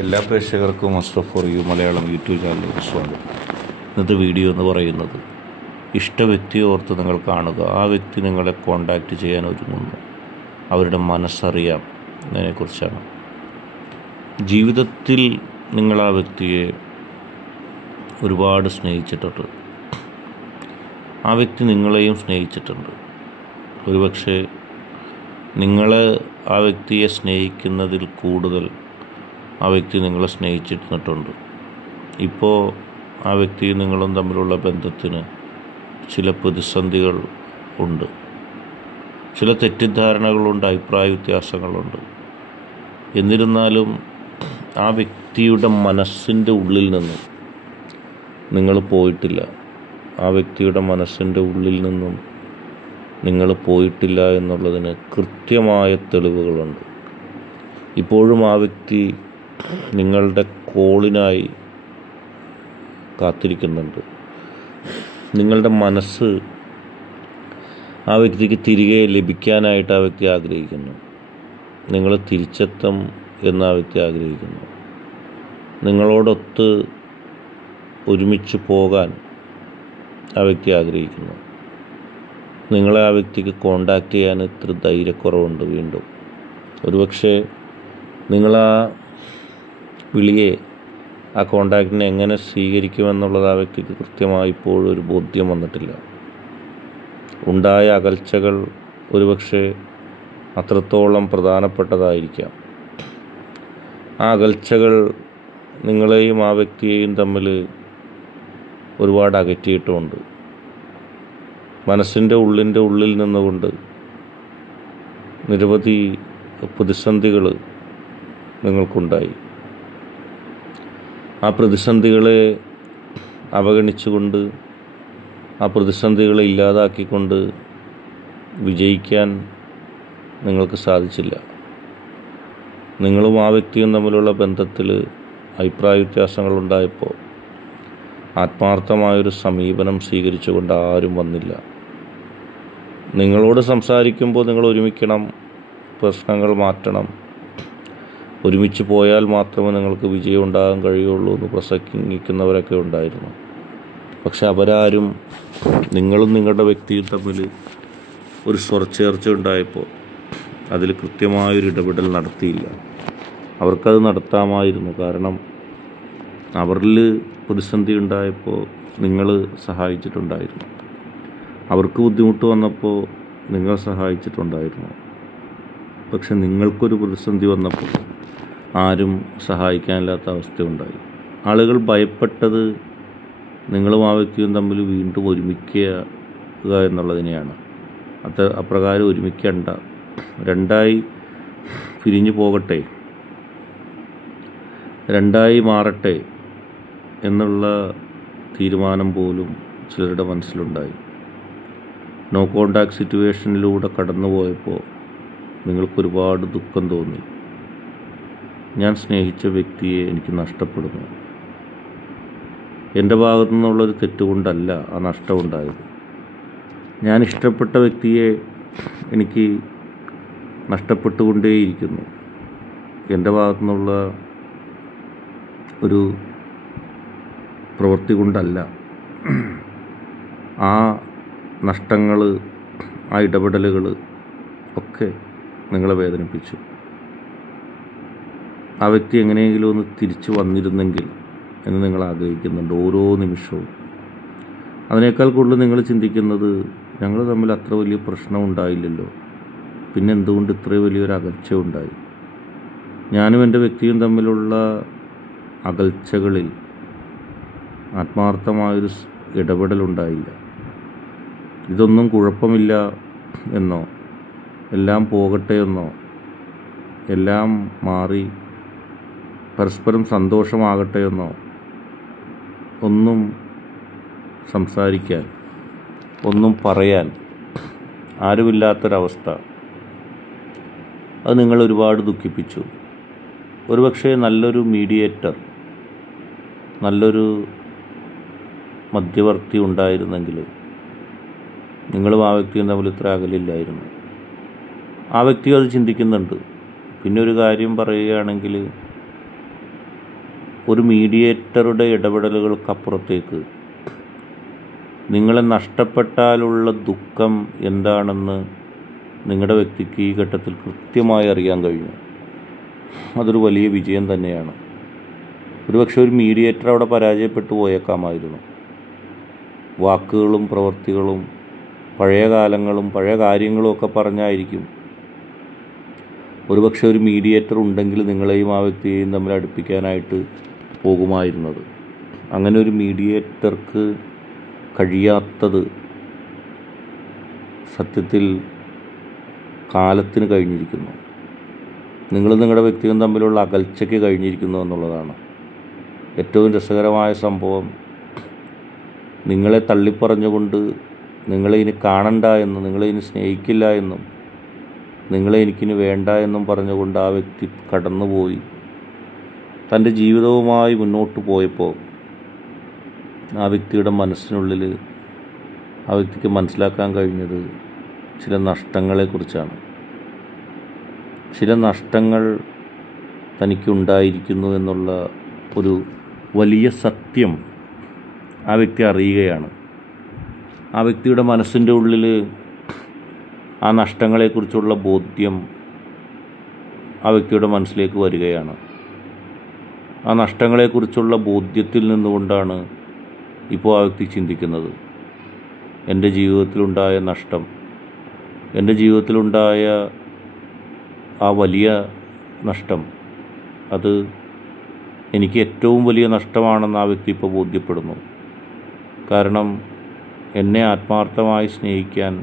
എല്ലാ പ്രേക്ഷകർക്കും muster for you Malayalam YouTube ചാനലിലേക്ക് സ്വാഗതം. ഇന്നത്തെ വീഡിയോ എന്ന് പറയുന്നത് ഇഷ്ട വ്യക്തിയെ ഓർത്ത് നിങ്ങൾ കാണുക. ആ വ്യക്തി നിങ്ങളെ കോണ്ടാക്റ്റ് ചെയ്യാൻ ഒരുങ്ങുന്നു, അവരുടെ മനസ്സറിയാം എന്നതിനെക്കുറിച്ചാണ്. ജീവിതത്തിൽ നിങ്ങൾ ആ വ്യക്തിയെ ഒരുപാട് സ്നേഹിച്ചിട്ടുണ്ട്, ആ വ്യക്തി നിങ്ങളെയും സ്നേഹിച്ചിട്ടുണ്ട്. ഒരുപക്ഷെ നിങ്ങൾ ആ വ്യക്തിയെ സ്നേഹിക്കുന്നതിൽ കൂടുതൽ ആ വ്യക്തി നിങ്ങളെ സ്നേഹിച്ചിരുന്നിട്ടുണ്ട്. ഇപ്പോൾ ആ വ്യക്തിയും നിങ്ങളും തമ്മിലുള്ള ബന്ധത്തിന് ചില പ്രതിസന്ധികൾ ഉണ്ട്, ചില തെറ്റിദ്ധാരണകളുണ്ട്, അഭിപ്രായ വ്യത്യാസങ്ങളുണ്ട്. എന്നിരുന്നാലും ആ വ്യക്തിയുടെ മനസ്സിൻ്റെ ഉള്ളിൽ നിന്ന് നിങ്ങൾ പോയിട്ടില്ല. ആ വ്യക്തിയുടെ മനസ്സിൻ്റെ ഉള്ളിൽ നിന്നും നിങ്ങൾ പോയിട്ടില്ല എന്നുള്ളതിന് കൃത്യമായ തെളിവുകളുണ്ട്. ഇപ്പോഴും ആ വ്യക്തി നിങ്ങളുടെ കോളിനായി കാത്തിരിക്കുന്നുണ്ട്. നിങ്ങളുടെ മനസ്സ് ആ വ്യക്തിക്ക് തിരികെ ലഭിക്കാനായിട്ട് ആ വ്യക്തി ആഗ്രഹിക്കുന്നു. നിങ്ങൾ തിരിച്ചെത്തും എന്ന് ആ വ്യക്തി ആഗ്രഹിക്കുന്നു. നിങ്ങളോടൊത്ത് ഒരുമിച്ച് പോകാൻ ആ വ്യക്തി ആഗ്രഹിക്കുന്നു. നിങ്ങളെ ആ വ്യക്തിക്ക് കോണ്ടാക്റ്റ് ചെയ്യാൻ ഇത്ര ധൈര്യക്കുറവുണ്ട്. വീണ്ടും ഒരുപക്ഷെ നിങ്ങളാ വിളിയെ, ആ കോണ്ടാക്റ്റിനെ എങ്ങനെ സ്വീകരിക്കുമെന്നുള്ളത് ആ വ്യക്തിക്ക് കൃത്യമായി ഇപ്പോഴും ഒരു ബോധ്യം വന്നിട്ടില്ല. ഉണ്ടായ അകൽച്ചകൾ ഒരുപക്ഷെ അത്രത്തോളം പ്രധാനപ്പെട്ടതായിരിക്കാം. ആ അകൽച്ചകൾ നിങ്ങളെയും ആ വ്യക്തിയെയും തമ്മിൽ ഒരുപാട് അകറ്റിയിട്ടുമുണ്ട്. മനസ്സിൻ്റെ ഉള്ളിൽ നിന്നുകൊണ്ട് നിരവധി പ്രതിസന്ധികൾ നിങ്ങൾക്കുണ്ടായി. ആ പ്രതിസന്ധികളെ അവഗണിച്ചുകൊണ്ട്, ആ പ്രതിസന്ധികളെ ഇല്ലാതാക്കിക്കൊണ്ട് വിജയിക്കാൻ നിങ്ങൾക്ക് സാധിച്ചില്ല. നിങ്ങളും ആ വ്യക്തിയും തമ്മിലുള്ള ബന്ധത്തിൽ അഭിപ്രായ വ്യത്യാസങ്ങളുണ്ടായപ്പോൾ ആത്മാർത്ഥമായൊരു സമീപനം സ്വീകരിച്ചുകൊണ്ട് ആരും വന്നില്ല. നിങ്ങളോട് സംസാരിക്കുമ്പോൾ നിങ്ങൾ ഒരുമിക്കണം, പ്രശ്നങ്ങൾ മാറ്റണം, ഒരുമിച്ച് പോയാൽ മാത്രമേ നിങ്ങൾക്ക് വിജയം ഉണ്ടാകാൻ കഴിയുള്ളൂ എന്ന് പ്രസംഗിക്കുന്നവരൊക്കെ ഉണ്ടായിരുന്നു. പക്ഷെ അവരാരും നിങ്ങളും നിങ്ങളുടെ വ്യക്തിയും തമ്മിൽ ഒരു സ്വരച്ചേർച്ച ഉണ്ടായപ്പോൾ അതിൽ കൃത്യമായൊരു ഇടപെടൽ നടത്തിയില്ല. അവർക്കത് നടത്താമായിരുന്നു. കാരണം അവരിൽ പ്രതിസന്ധി ഉണ്ടായപ്പോൾ നിങ്ങൾ സഹായിച്ചിട്ടുണ്ടായിരുന്നു. അവർക്ക് ബുദ്ധിമുട്ട് വന്നപ്പോൾ നിങ്ങൾ സഹായിച്ചിട്ടുണ്ടായിരുന്നു. പക്ഷെ നിങ്ങൾക്കൊരു പ്രതിസന്ധി വന്നപ്പോൾ ആരും സഹായിക്കാനില്ലാത്ത അവസ്ഥയുണ്ടായി. ആളുകൾ ഭയപ്പെട്ടത് നിങ്ങളും ആ വ്യക്തിയും തമ്മിൽ വീണ്ടും ഒരുമിക്കുക എന്നുള്ളതിനെയാണ്. അപ്രകാരം ഒരുമിക്കണ്ട, രണ്ടായി പിരിഞ്ഞു പോകട്ടെ, രണ്ടായി മാറട്ടെ എന്നുള്ള തീരുമാനം പോലും ചിലരുടെ മനസ്സിലുണ്ടായി. നോ കോണ്ടാക്ട് സിറ്റുവേഷനിലൂടെ കടന്നുപോയപ്പോൾ നിങ്ങൾക്കൊരുപാട് ദുഃഖം തോന്നി. ഞാൻ സ്നേഹിച്ച വ്യക്തിയെ എനിക്ക് നഷ്ടപ്പെടുന്നു. എൻ്റെ ഭാഗത്തു നിന്നുള്ളൊരു തെറ്റുകൊണ്ടല്ല ആ നഷ്ടമുണ്ടായത്. ഞാൻ ഇഷ്ടപ്പെട്ട വ്യക്തിയെ എനിക്ക് നഷ്ടപ്പെട്ടുകൊണ്ടേയിരിക്കുന്നു. എൻ്റെ ഭാഗത്തു നിന്നുള്ള ഒരു പ്രവൃത്തി കൊണ്ടല്ല. ആ നഷ്ടങ്ങൾ, ആ ഇടപെടലുകൾ ഒക്കെ നിങ്ങളെ വേദനിപ്പിച്ചു. ആ വ്യക്തി എങ്ങനെയെങ്കിലും ഒന്ന് തിരിച്ചു വന്നിരുന്നെങ്കിൽ എന്ന് നിങ്ങൾ ആഗ്രഹിക്കുന്നുണ്ട് ഓരോ നിമിഷവും. അതിനേക്കാൾ കൂടുതൽ നിങ്ങൾ ചിന്തിക്കുന്നത്, ഞങ്ങൾ തമ്മിൽ അത്ര വലിയ പ്രശ്നം ഉണ്ടായില്ലല്ലോ, പിന്നെ എന്തുകൊണ്ട് ഇത്രയും വലിയൊരു അകൽച്ച ഉണ്ടായി? ഞാനും എൻ്റെ വ്യക്തിയും തമ്മിലുള്ള അകൽച്ചകളിൽ ആത്മാർത്ഥമായൊരു ഇടപെടലുണ്ടായില്ല. ഇതൊന്നും കുഴപ്പമില്ല എന്നോ, എല്ലാം പോകട്ടെ എന്നോ, എല്ലാം മാറി പരസ്പരം സന്തോഷമാകട്ടെ എന്നോ ഒന്നും സംസാരിക്കാൻ, ഒന്നും പറയാൻ ആരുമില്ലാത്തൊരവസ്ഥ. അത് നിങ്ങൾ ഒരുപാട് ദുഃഖിപ്പിച്ചു. ഒരുപക്ഷെ നല്ലൊരു മീഡിയേറ്റർ, നല്ലൊരു മധ്യവർത്തി ഉണ്ടായിരുന്നെങ്കിൽ നിങ്ങളും ആ വ്യക്തിയും തമ്മിൽ ഇത്ര അകലില്ലായിരുന്നു. ആ വ്യക്തി അത് ചിന്തിക്കുന്നുണ്ട്. പിന്നെ ഒരു കാര്യം പറയുകയാണെങ്കിൽ, ഒരു മീഡിയേറ്ററുടെ ഇടപെടലുകൾക്കപ്പുറത്തേക്ക് നിങ്ങളെ നഷ്ടപ്പെട്ടാലുള്ള ദുഃഖം എന്താണെന്ന് നിങ്ങളുടെ വ്യക്തിക്ക് ഈ ഘട്ടത്തിൽ കൃത്യമായി അറിയാൻ കഴിഞ്ഞു. അതൊരു വലിയ വിജയം തന്നെയാണ്. ഒരുപക്ഷെ ഒരു മീഡിയേറ്റർ അവിടെ പരാജയപ്പെട്ടു പോയേക്കാമായിരുന്നു. വാക്കുകളും പ്രവൃത്തികളും പഴയ കാലങ്ങളും പഴയ കാര്യങ്ങളും ഒക്കെ പറഞ്ഞായിരിക്കും ഒരുപക്ഷെ ഒരു മീഡിയേറ്റർ ഉണ്ടെങ്കിൽ നിങ്ങളെയും ആ വ്യക്തിയെയും തമ്മിൽ അടുപ്പിക്കാനായിട്ട് പോകുമായിരുന്നത്. അങ്ങനെ ഒരു മീഡിയേറ്റർക്ക് കഴിയാത്തത് സത്യത്തിൽ കാലത്തിന് കഴിഞ്ഞിരിക്കുന്നു. നിങ്ങൾ നിങ്ങളുടെ വ്യക്തിയും തമ്മിലുള്ള അകൽച്ചയ്ക്ക് കഴിഞ്ഞിരിക്കുന്നു എന്നുള്ളതാണ് ഏറ്റവും രസകരമായ സംഭവം. നിങ്ങളെ തള്ളിപ്പറഞ്ഞുകൊണ്ട് നിങ്ങളെ ഇനി കാണണ്ട എന്നും നിങ്ങളെ ഇനി സ്നേഹിക്കില്ല എന്നും നിങ്ങളെ എനിക്കിനി വേണ്ട എന്നും പറഞ്ഞുകൊണ്ട് ആ വ്യക്തി കടന്നുപോയി തൻ്റെ ജീവിതവുമായി മുന്നോട്ട് പോയപ്പോൾ ആ വ്യക്തിയുടെ മനസ്സിനുള്ളിൽ ആ വ്യക്തിക്ക് മനസ്സിലാക്കാൻ കഴിഞ്ഞത് ചില നഷ്ടങ്ങളെക്കുറിച്ചാണ്. ചില നഷ്ടങ്ങൾ തനിക്കുണ്ടായിരിക്കുന്നു എന്നുള്ള ഒരു വലിയ സത്യം ആ വ്യക്തി അറിയുകയാണ്. ആ വ്യക്തിയുടെ മനസ്സിൻ്റെ ഉള്ളിൽ ആ നഷ്ടങ്ങളെക്കുറിച്ചുള്ള ബോധ്യം ആ വ്യക്തിയുടെ മനസ്സിലേക്ക് വരികയാണ്. ആ നഷ്ടങ്ങളെക്കുറിച്ചുള്ള ബോധ്യത്തിൽ നിന്നുകൊണ്ടാണ് ഇപ്പോൾ ആ വ്യക്തി ചിന്തിക്കുന്നത്, എൻ്റെ ജീവിതത്തിലുണ്ടായ നഷ്ടം, എൻ്റെ ജീവിതത്തിലുണ്ടായ ആ വലിയ നഷ്ടം, അത് എനിക്ക് ഏറ്റവും വലിയ നഷ്ടമാണെന്ന് ആ വ്യക്തി ഇപ്പോൾ ബോധ്യപ്പെടുന്നു. കാരണം എന്നെ ആത്മാർത്ഥമായി സ്നേഹിക്കാൻ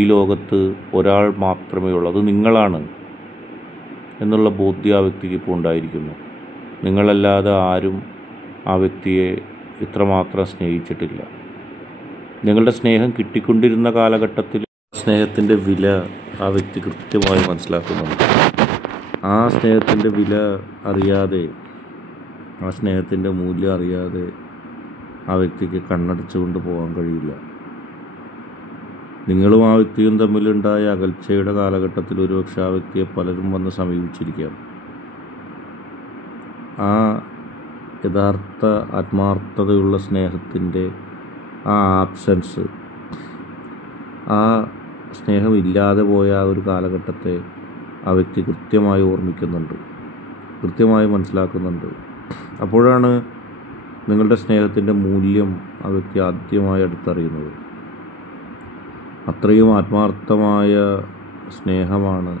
ഈ ലോകത്ത് ഒരാൾ മാത്രമേ ഉള്ളൂ, അത് നിങ്ങളാണ് എന്നുള്ള ബോധ്യം ആ വ്യക്തിക്ക് ഇപ്പോൾ ഉണ്ടായിരിക്കുന്നു. നിങ്ങളല്ലാതെ ആരും ആ വ്യക്തിയെ ഇത്രമാത്രം സ്നേഹിച്ചിട്ടില്ല. നിങ്ങളുടെ സ്നേഹം കിട്ടിക്കൊണ്ടിരുന്ന കാലഘട്ടത്തിൽ സ്നേഹത്തിൻ്റെ വില ആ വ്യക്തി കൃത്യമായി മനസ്സിലാക്കുന്നുണ്ട്. ആ സ്നേഹത്തിൻ്റെ വില അറിയാതെ, ആ സ്നേഹത്തിൻ്റെ മൂല്യം അറിയാതെ ആ വ്യക്തിക്ക് കണ്ണടച്ചുകൊണ്ട് പോകാൻ കഴിയില്ല. നിങ്ങളും ആ വ്യക്തിയും തമ്മിലുണ്ടായ അകൽച്ചയുടെ കാലഘട്ടത്തിൽ ഒരുപക്ഷെ ആ വ്യക്തിയെ പലരും വന്ന് സമീപിച്ചിരിക്കാം. ആ യഥാർത്ഥ ആത്മാർത്ഥതയുള്ള സ്നേഹത്തിൻ്റെ ആ ആബ്സെൻസ്, ആ സ്നേഹമില്ലാതെ പോയ ആ ഒരു കാലഘട്ടത്തെ ആ വ്യക്തി കൃത്യമായി ഓർമ്മിക്കുന്നുണ്ട്, കൃത്യമായി മനസ്സിലാക്കുന്നുണ്ട്. അപ്പോഴാണ് നിങ്ങളുടെ സ്നേഹത്തിൻ്റെ മൂല്യം ആ വ്യക്തി ആദ്യമായി അടുത്തറിയുന്നത്. അത്രയും ആത്മാർത്ഥമായ സ്നേഹമാണ്,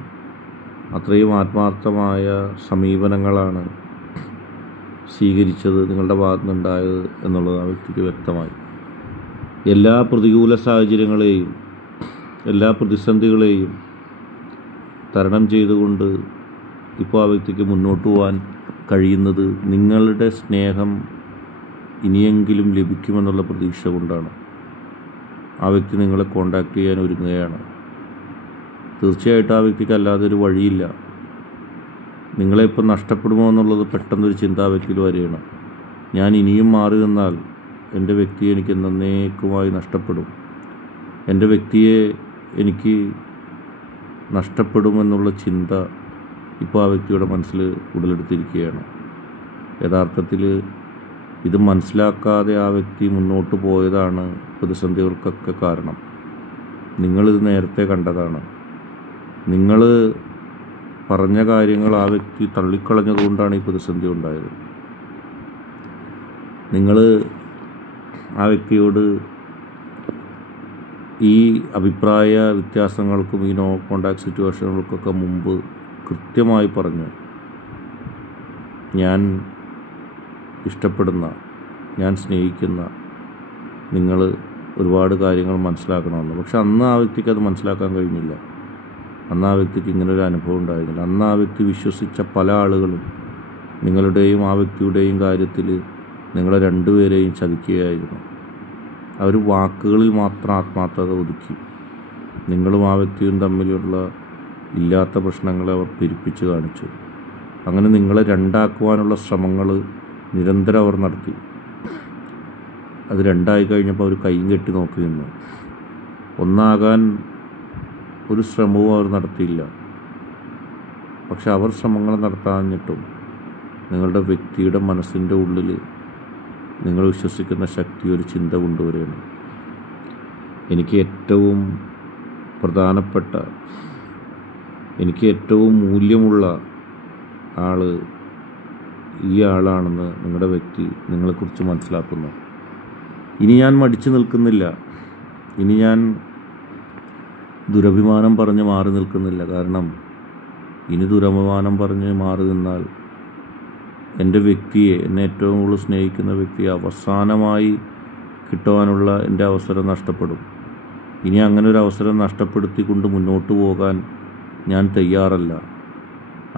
അത്രയും ആത്മാർത്ഥമായ സമീപനങ്ങളാണ് സ്വീകരിച്ചത്, നിങ്ങളുടെ ഭാഗത്തു നിന്നുണ്ടായത് എന്നുള്ളത് ആ വ്യക്തിക്ക് വ്യക്തമായി. എല്ലാ പ്രതികൂല സാഹചര്യങ്ങളെയും എല്ലാ പ്രതിസന്ധികളെയും തരണം ചെയ്തുകൊണ്ട് ഇപ്പോൾ ആ വ്യക്തിക്ക് മുന്നോട്ട് പോകാൻ കഴിയുന്നത് നിങ്ങളുടെ സ്നേഹം ഇനിയെങ്കിലും ലഭിക്കുമെന്നുള്ള പ്രതീക്ഷ കൊണ്ടാണ്. ആ വ്യക്തി നിങ്ങളെ കോണ്ടാക്ട് ചെയ്യാൻ ഒരുങ്ങുകയാണ്. തീർച്ചയായിട്ടും ആ വ്യക്തിക്ക് അല്ലാതെ ഒരു വഴിയില്ല. നിങ്ങളെ ഇപ്പം നഷ്ടപ്പെടുമോ എന്നുള്ളത് പെട്ടെന്നൊരു ചിന്ത ആ വ്യക്തിയിൽ വരികയാണ്. ഞാൻ ഇനിയും മാറി നിന്നാൽ എൻ്റെ വ്യക്തിയെ എനിക്ക് എന്നേക്കുമായി നഷ്ടപ്പെടും, എൻ്റെ വ്യക്തിയെ എനിക്ക് നഷ്ടപ്പെടുമെന്നുള്ള ചിന്ത ഇപ്പോൾ ആ വ്യക്തിയുടെ മനസ്സിൽ ഉടലെടുത്തിരിക്കുകയാണ്. യഥാർത്ഥത്തിൽ ഇത് മനസ്സിലാക്കാതെ ആ വ്യക്തി മുന്നോട്ട് പോയതാണ് പ്രതിസന്ധികൾക്കൊക്കെ കാരണം. നിങ്ങളിത് നേരത്തെ കണ്ടതാണ്. നിങ്ങൾ പറഞ്ഞ കാര്യങ്ങൾ ആ വ്യക്തി തള്ളിക്കളഞ്ഞതുകൊണ്ടാണ് ഈ പ്രതിസന്ധി ഉണ്ടായത്. നിങ്ങൾ ആ വ്യക്തിയോട് ഈ അഭിപ്രായ വ്യത്യാസങ്ങൾക്കും ഈ നോ കോണ്ടാക്ട് സിറ്റുവേഷനുകൾക്കൊക്കെ മുമ്പ് കൃത്യമായി പറഞ്ഞു, ഞാൻ ഇഷ്ടപ്പെടുന്ന, ഞാൻ സ്നേഹിക്കുന്ന നിങ്ങൾ ഒരുപാട് കാര്യങ്ങൾ മനസ്സിലാക്കണമെന്ന്. പക്ഷെ അന്ന് ആ വ്യക്തിക്ക് അത് മനസ്സിലാക്കാൻ കഴിഞ്ഞില്ല. അന്ന് ആ വ്യക്തിക്ക് ഇങ്ങനൊരു അനുഭവം ഉണ്ടായിരുന്നില്ല. അന്ന് ആ വ്യക്തി വിശ്വസിച്ച പല ആളുകളും നിങ്ങളുടെയും ആ വ്യക്തിയുടെയും കാര്യത്തിൽ നിങ്ങളെ രണ്ടുപേരെയും ചതിക്കുകയായിരുന്നു. അവർ വാക്കുകളിൽ മാത്രം ആത്മാർത്ഥത ഒതുക്കി. നിങ്ങളും ആ വ്യക്തിയും തമ്മിലുള്ള ഇല്ലാത്ത പ്രശ്നങ്ങളെ അവർ പെരുപ്പിച്ച് കാണിച്ചു. അങ്ങനെ നിങ്ങളെ രണ്ടാക്കുവാനുള്ള ശ്രമങ്ങൾ നിരന്തരം അവർ നടത്തി. അത് രണ്ടായി കഴിഞ്ഞപ്പോൾ അവർ കൈയും കെട്ടി നോക്കി നിന്നു. ഒന്നാകാൻ ഒരു ശ്രമവും അവർ നടത്തിയില്ല. പക്ഷെ അവർ ശ്രമങ്ങൾ നടത്താഞ്ഞിട്ടും നിങ്ങളുടെ വ്യക്തിയുടെ മനസ്സിൻ്റെ ഉള്ളിൽ നിങ്ങൾ വിശ്വസിക്കുന്ന ശക്തി ഒരു ചിന്ത കൊണ്ടുവരികയാണ്. എനിക്ക് ഏറ്റവും പ്രധാനപ്പെട്ട, എനിക്ക് ഏറ്റവും മൂല്യമുള്ള ആൾ ഈ ആളാണെന്ന് നിങ്ങളുടെ വ്യക്തി നിങ്ങളെക്കുറിച്ച് മനസ്സിലാക്കുന്നു. ഇനി ഞാൻ മടിച്ചു നിൽക്കുന്നില്ല, ഇനി ഞാൻ ദുരഭിമാനം പറഞ്ഞ് മാറി നിൽക്കുന്നില്ല. കാരണം ഇനി ദുരഭിമാനം പറഞ്ഞ് മാറി നിന്നാൽ എൻ്റെ വ്യക്തിയെ, എന്നെ ഏറ്റവും കൂടുതൽ സ്നേഹിക്കുന്ന വ്യക്തിയെ അവസാനമായി കിട്ടുവാനുള്ള എൻ്റെ അവസരം നഷ്ടപ്പെടും. ഇനി അങ്ങനെ ഒരു അവസരം നഷ്ടപ്പെടുത്തിക്കൊണ്ട് മുന്നോട്ട് പോകാൻ ഞാൻ തയ്യാറല്ല.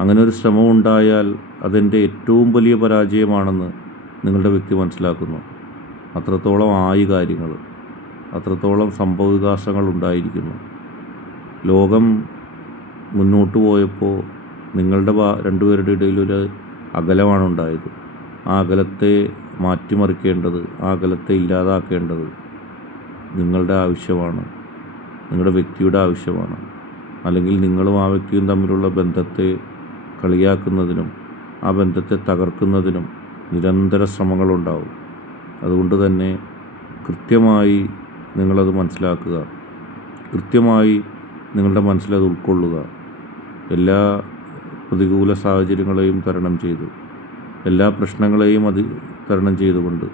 അങ്ങനെ ഒരു ശ്രമം ഉണ്ടായാൽ അതെൻ്റെ ഏറ്റവും വലിയ പരാജയമാണെന്ന് നിങ്ങളുടെ വ്യക്തി മനസ്സിലാക്കുന്നു. അത്രത്തോളം ആയി കാര്യങ്ങൾ, അത്രത്തോളം സംഭവവികാസങ്ങൾ ഉണ്ടായിരിക്കുന്നു. ലോകം മുന്നോട്ട് പോയപ്പോൾ നിങ്ങളുടെ രണ്ടുപേരുടെ ഇടയിലൊരു അകലമാണ് ഉണ്ടായത്. ആ അകലത്തെ മാറ്റിമറിക്കേണ്ടത്, ആ അകലത്തെ ഇല്ലാതാക്കേണ്ടത് നിങ്ങളുടെ ആവശ്യമാണ്, നിങ്ങളുടെ വ്യക്തിയുടെ ആവശ്യമാണ്. അല്ലെങ്കിൽ നിങ്ങളും ആ വ്യക്തിയും തമ്മിലുള്ള ബന്ധത്തെ കളിയാക്കുന്നതിനും ആ ബന്ധത്തെ തകർക്കുന്നതിനും നിരന്തര ശ്രമങ്ങളുണ്ടാവും. അതുകൊണ്ട് തന്നെ കൃത്യമായി നിങ്ങളത് മനസ്സിലാക്കുക, കൃത്യമായി നിങ്ങളുടെ മനസ്സിലത് ഉൾക്കൊള്ളുക. എല്ലാ പ്രതികൂല സാഹചര്യങ്ങളെയും തരണം ചെയ്ത്, എല്ലാ പ്രശ്നങ്ങളെയും തരണം ചെയ്തുകൊണ്ട്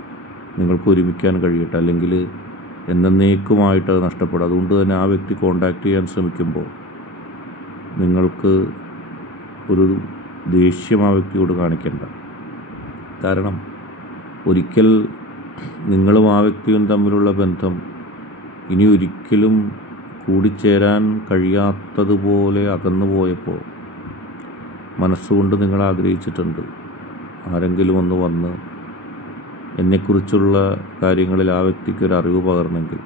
നിങ്ങൾക്ക് ഒരുമിക്കാൻ കഴിയട്ടെ. അല്ലെങ്കിൽ എന്നേക്കുമായിട്ട് അത് നഷ്ടപ്പെടും. അതുകൊണ്ട് തന്നെ ആ വ്യക്തി കോണ്ടാക്ട് ചെയ്യാൻ ശ്രമിക്കുമ്പോൾ നിങ്ങൾക്ക് ഒരു ദേഷ്യം ആ വ്യക്തിയോട് കാണിക്കേണ്ട. കാരണം ഒരിക്കൽ നിങ്ങളും ആ വ്യക്തിയും തമ്മിലുള്ള ബന്ധം ഇനി ഒരിക്കലും കൂടിച്ചേരാൻ കഴിയാത്തതുപോലെ അകന്നു പോയപ്പോൾ മനസ്സുകൊണ്ട് നിങ്ങൾ ആഗ്രഹിച്ചിട്ടുണ്ട്, ആരെങ്കിലും ഒന്ന് വന്ന് എന്നെക്കുറിച്ചുള്ള കാര്യങ്ങളിൽ ആ വ്യക്തിക്കൊരു അറിവ് പകർന്നെങ്കിൽ,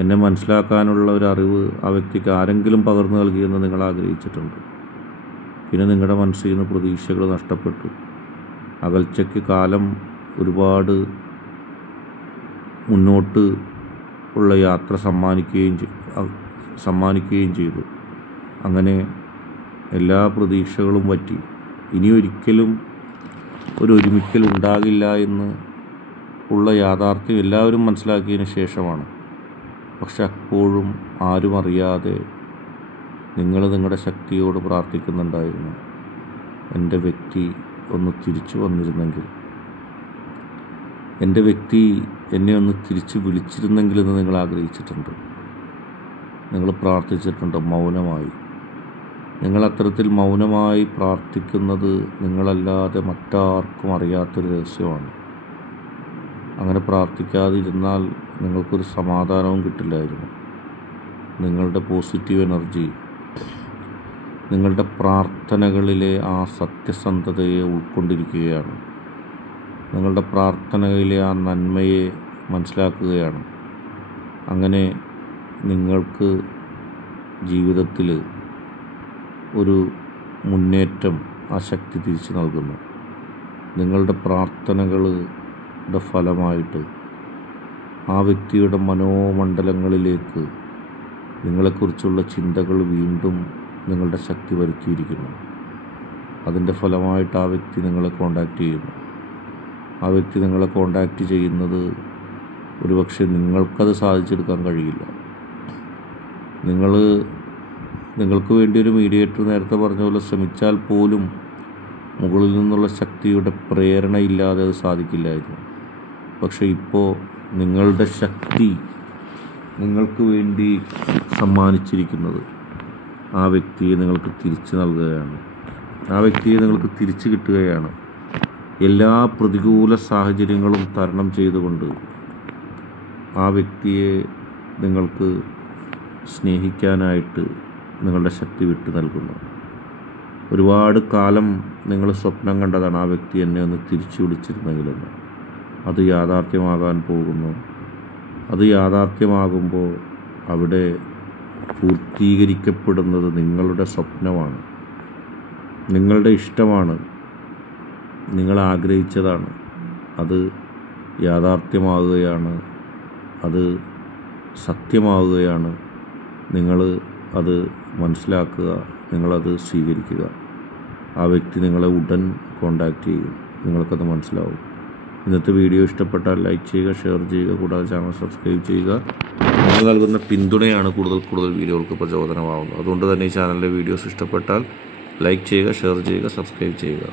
എന്നെ മനസ്സിലാക്കാനുള്ള ഒരു അറിവ് ആ വ്യക്തിക്ക് ആരെങ്കിലും പകർന്നു നൽകിയെന്ന് നിങ്ങൾ ആഗ്രഹിച്ചിട്ടുണ്ട്. പിന്നെ നിങ്ങളുടെ മനസ്സിൽ നിന്ന് പ്രതീക്ഷകൾ നഷ്ടപ്പെട്ടു. അകൽച്ചയ്ക്ക് കാലം ഒരുപാട് മുന്നോട്ട് ഉള്ള യാത്ര സമ്മാനിക്കുകയും ചെയ്തു. അങ്ങനെ എല്ലാ പ്രതീക്ഷകളും പറ്റി. ഇനിയൊരിക്കലും ഒരുമിക്കൽ ഉണ്ടാകില്ല എന്ന് ഉള്ള യാഥാർത്ഥ്യം എല്ലാവരും മനസ്സിലാക്കിയതിന് ശേഷമാണ്. പക്ഷെ അപ്പോഴും ആരും അറിയാതെ നിങ്ങൾ നിങ്ങളുടെ ശക്തിയോട് പ്രാർത്ഥിക്കുന്നുണ്ടായിരുന്നു, എൻ്റെ വ്യക്തി ഒന്ന് തിരിച്ചു വന്നിരുന്നെങ്കിൽ, എൻ്റെ വ്യക്തി എന്നെ ഒന്ന് തിരിച്ച് വിളിച്ചിരുന്നെങ്കിലെന്ന് നിങ്ങൾ ആഗ്രഹിച്ചിട്ടുണ്ട്. നിങ്ങൾ പ്രാർത്ഥിച്ചിട്ടുണ്ട് മൗനമായി. നിങ്ങൾ അത്തരത്തിൽ മൗനമായി പ്രാർത്ഥിക്കുന്നത് നിങ്ങളല്ലാതെ മറ്റാർക്കും അറിയാത്തൊരു രഹസ്യമാണ്. അങ്ങനെ പ്രാർത്ഥിക്കാതിരുന്നാൽ നിങ്ങൾക്കൊരു സമാധാനവും കിട്ടില്ലായിരുന്നു. നിങ്ങളുടെ പോസിറ്റീവ് എനർജി, നിങ്ങളുടെ പ്രാർത്ഥനകളിലെ ആ സത്യസന്ധതയെ ഉൾക്കൊണ്ടിരിക്കുകയാണ്. നിങ്ങളുടെ പ്രാർത്ഥനയിലെ ആ നന്മയെ മനസ്സിലാക്കുകയാണ്. അങ്ങനെ നിങ്ങൾക്ക് ജീവിതത്തിൽ ഒരു മുന്നേറ്റം ആ ശക്തി തിരിച്ചു നൽകുന്നു. നിങ്ങളുടെ പ്രാർത്ഥനകളുടെ ഫലമായിട്ട് ആ വ്യക്തിയുടെ മനോമണ്ഡലങ്ങളിലേക്ക് നിങ്ങളെക്കുറിച്ചുള്ള ചിന്തകൾ വീണ്ടും നിങ്ങളുടെ ശക്തി വരുത്തിയിരിക്കുന്നു. അതിൻ്റെ ഫലമായിട്ട് ആ വ്യക്തി നിങ്ങളെ കോണ്ടാക്റ്റ് ചെയ്യുന്നു. ആ വ്യക്തി നിങ്ങളെ കോണ്ടാക്റ്റ് ചെയ്യുന്നത് ഒരുപക്ഷെ നിങ്ങൾക്കത് സാധിച്ചെടുക്കാൻ കഴിയില്ല. നിങ്ങൾക്ക് വേണ്ടി ഒരു മീഡിയേറ്റർ നേരത്തെ പറഞ്ഞ പോലെ ശ്രമിച്ചാൽ പോലും മുകളിൽ നിന്നുള്ള ശക്തിയുടെ പ്രേരണയില്ലാതെ അത് സാധിക്കില്ലായിരുന്നു. പക്ഷേ ഇപ്പോൾ നിങ്ങളുടെ ശക്തി നിങ്ങൾക്ക് വേണ്ടി സമ്മാനിച്ചിരിക്കുന്നത് ആ വ്യക്തിയെ നിങ്ങൾക്ക് തിരിച്ചു നൽകുകയാണ്, ആ വ്യക്തിയെ നിങ്ങൾക്ക് തിരിച്ചു കിട്ടുകയാണ്. എല്ലാ പ്രതികൂല സാഹചര്യങ്ങളും തരണം ചെയ്തുകൊണ്ട് ആ വ്യക്തിയെ നിങ്ങൾക്ക് സ്നേഹിക്കാനായിട്ട് നിങ്ങളുടെ ശക്തി വിട്ടു നൽകുന്നു. ഒരുപാട് കാലം നിങ്ങൾ സ്വപ്നം കണ്ടതാണ്, ആ വ്യക്തി എന്നെ ഒന്ന് തിരിച്ചു വിളിച്ചിരുന്നെങ്കിലെന്ന്. അത് യാഥാർത്ഥ്യമാകാൻ പോകുന്നു. അത് യാഥാർത്ഥ്യമാകുമ്പോൾ അവിടെ പൂർത്തീകരിക്കപ്പെടുന്നത് നിങ്ങളുടെ സ്വപ്നമാണ്, നിങ്ങളുടെ ഇഷ്ടമാണ്, നിങ്ങൾ ആഗ്രഹിച്ചതാണ്. അത് യാഥാർത്ഥ്യമാകുകയാണ്, അത് സത്യമാവുകയാണ്. നിങ്ങൾ അത് മനസ്സിലാക്കുക, നിങ്ങളത് സ്വീകരിക്കുക. ആ വ്യക്തി നിങ്ങളെ ഉടൻ കോൺടാക്റ്റ് ചെയ്യും, നിങ്ങൾക്കത് മനസ്സിലാവും. ഇന്നത്തെ വീഡിയോ ഇഷ്ടപ്പെട്ടാൽ ലൈക്ക് ചെയ്യുക, ഷെയർ ചെയ്യുക, കൂടാതെ ചാനൽ സബ്സ്ക്രൈബ് ചെയ്യുക. നിങ്ങൾ നൽകുന്ന പിന്തുണയാണ് കൂടുതൽ വീഡിയോകൾക്ക് പ്രചോദനമാവുന്നത്. അതുകൊണ്ട് തന്നെ ഈ ചാനലിലെ വീഡിയോസ് ഇഷ്ടപ്പെട്ടാൽ ലൈക്ക് ചെയ്യുക, ഷെയർ ചെയ്യുക, സബ്സ്ക്രൈബ് ചെയ്യുക.